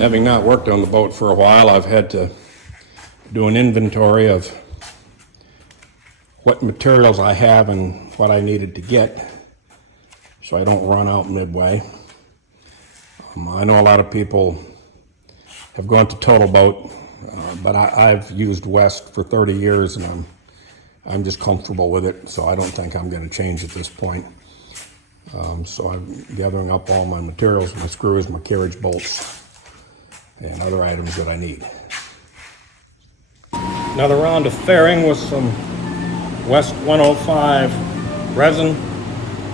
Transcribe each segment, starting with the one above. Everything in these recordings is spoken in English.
Having not worked on the boat for a while, I've had to do an inventory of what materials I have and what I needed to get so I don't run out midway. I know a lot of people have gone to Total Boat, but I've used West for 30 years and I'm just comfortable with it, so I don't think I'm going to change at this point. So I'm gathering up all my materials, my screws, my carriage bolts, and other items that I need. Another round of fairing with some West 105 resin,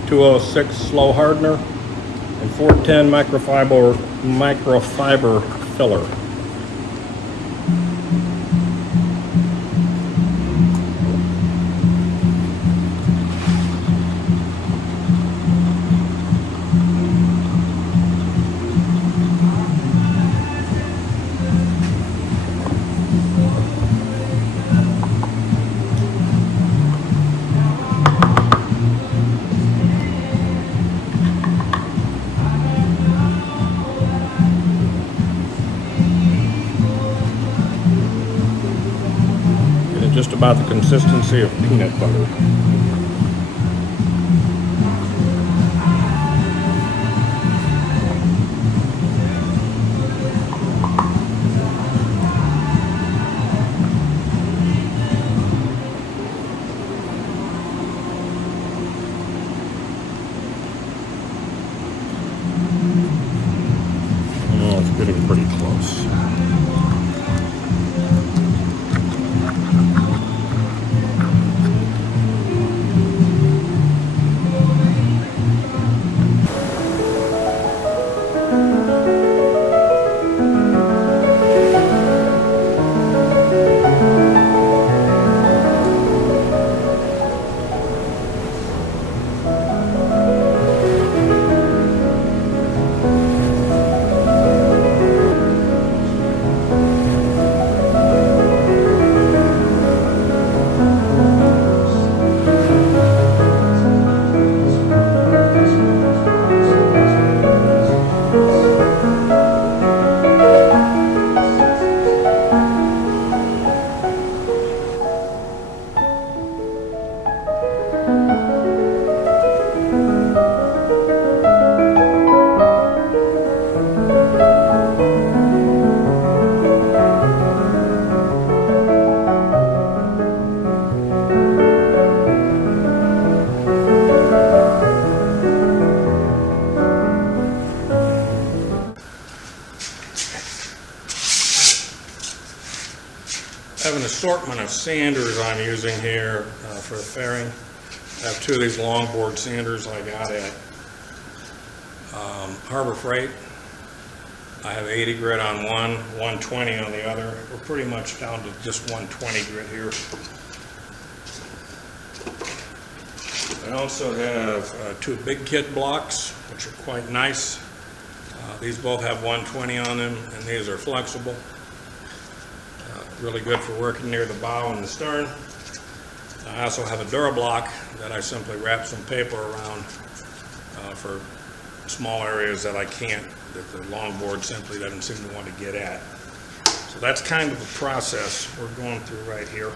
206 slow hardener, and 410 microfiber filler. Just about the consistency of peanut butter. Oh, it's getting pretty close. I have an assortment of sanders I'm using here for the fairing. I have two of these longboard sanders I got at Harbor Freight. I have 80 grit on one, 120 on the other. We're pretty much down to just 120 grit here. I also have two big kit blocks, which are quite nice. These both have 120 on them, and these are flexible. Really good for working near the bow and the stern. I also have a Durablock that I simply wrap some paper around for small areas that I can't, that the longboard simply doesn't seem to want to get at. So that's kind of the process we're going through right here.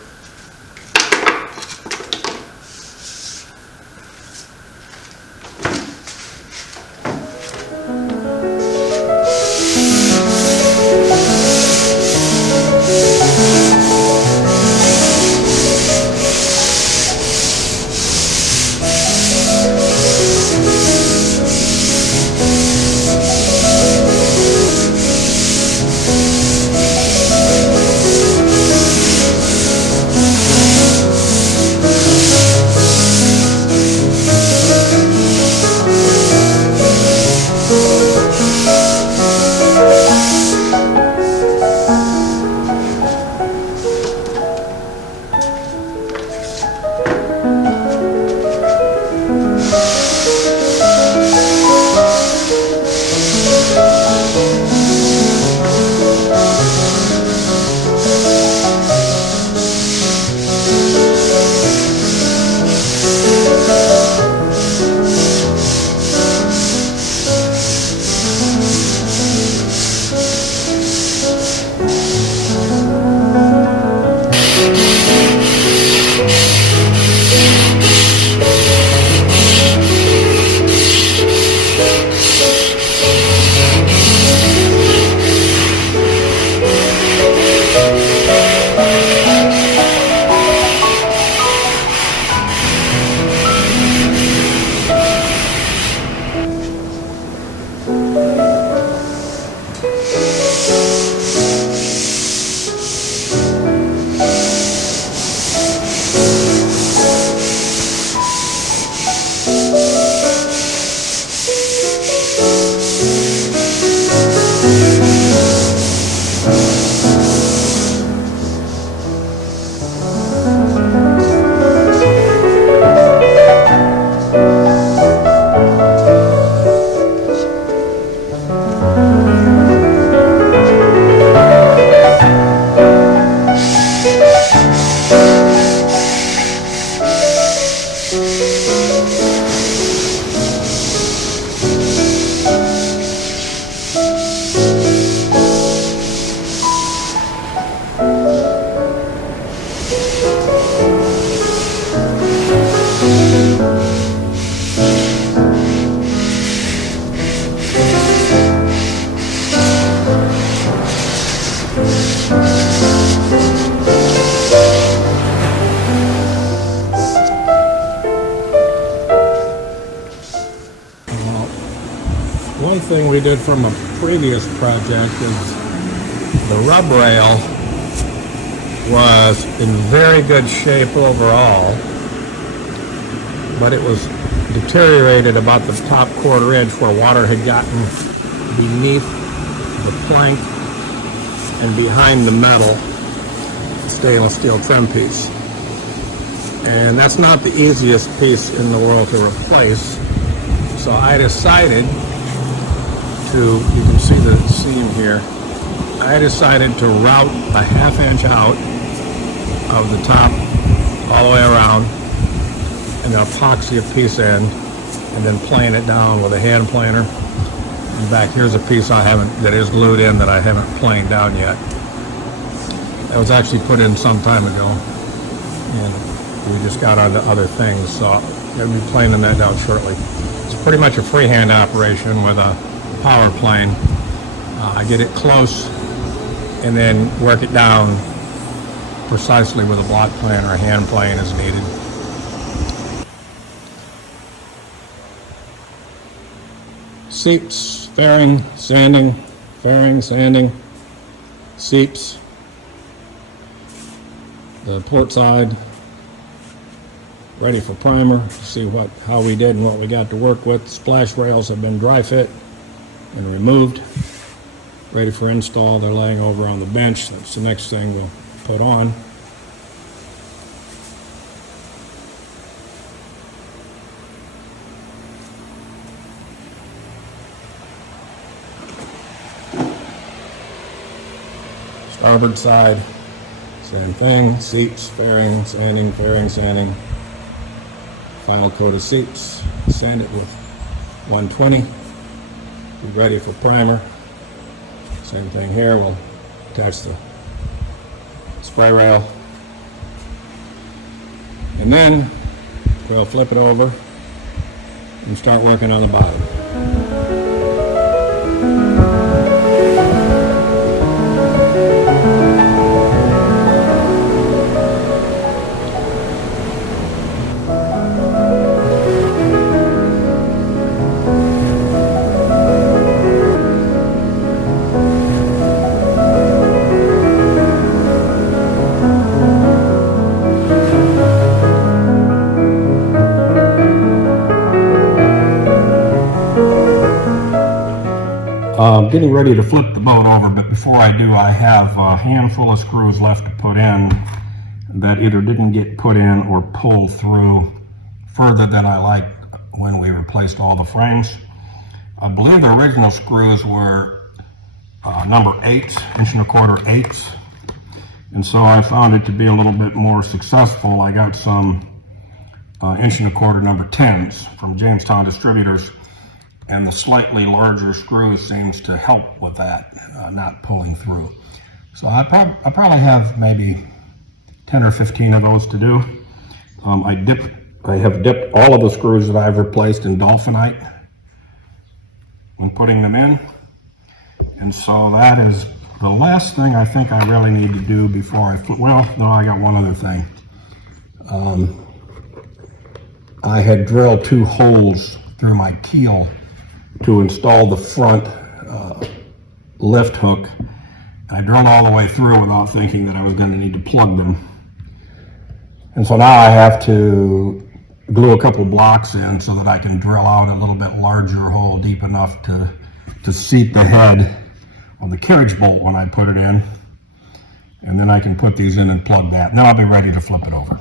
one thing we did from a previous project is the rub rail was in very good shape overall, but it was deteriorated about the top quarter inch where water had gotten beneath the plank and behind the metal stainless steel trim piece. And that's not the easiest piece in the world to replace. So I decided to, you can see the seam here, I decided to route a ½ inch out of the top all the way around and epoxy a piece end and then plane it down with a hand planer. In fact, here's a piece that is glued in that I haven't planed down yet. That was actually put in some time ago, and we just got onto other things, so I'll be planing that down shortly. It's pretty much a freehand operation with a power plane. I get it close and then work it down precisely with a block plane or a hand plane as needed. Seeps, fairing, sanding, seeps. The port side ready for primer. See how we did and what we got to work with. Splash rails have been dry fit and removed, ready for install. They're laying over on the bench. That's the next thing we'll put on. Starboard side, same thing, seeps, fairing, sanding, sanding. Final coat of seeps, sand it with 120. Be ready for primer. Same thing here, we'll attach the spray rail. And then we'll flip it over and start working on the bottom. Getting ready to flip the boat over, but before I do, I have a handful of screws left to put in that either didn't get put in or pulled through further than I liked when we replaced all the frames. I believe the original screws were number 8, 1¼ inch 8s, and so I found it to be a little bit more successful. I got some 1¼ inch number 10s from Jamestown Distributors, and the slightly larger screw seems to help with that, not pulling through. So I probably have maybe 10 or 15 of those to do. I have dipped all of the screws that I've replaced in dolphinite when putting them in. And so that is the last thing I think I really need to do before I flip. Well, no, I got one other thing. I had drilled 2 holes through my keel to install the front lift hook. I drilled all the way through without thinking that I was going to need to plug them. And so now I have to glue a couple blocks in so that I can drill out a little bit larger hole deep enough to seat the head of the carriage bolt when I put it in. And then I can put these in and plug that. And then I'll be ready to flip it over.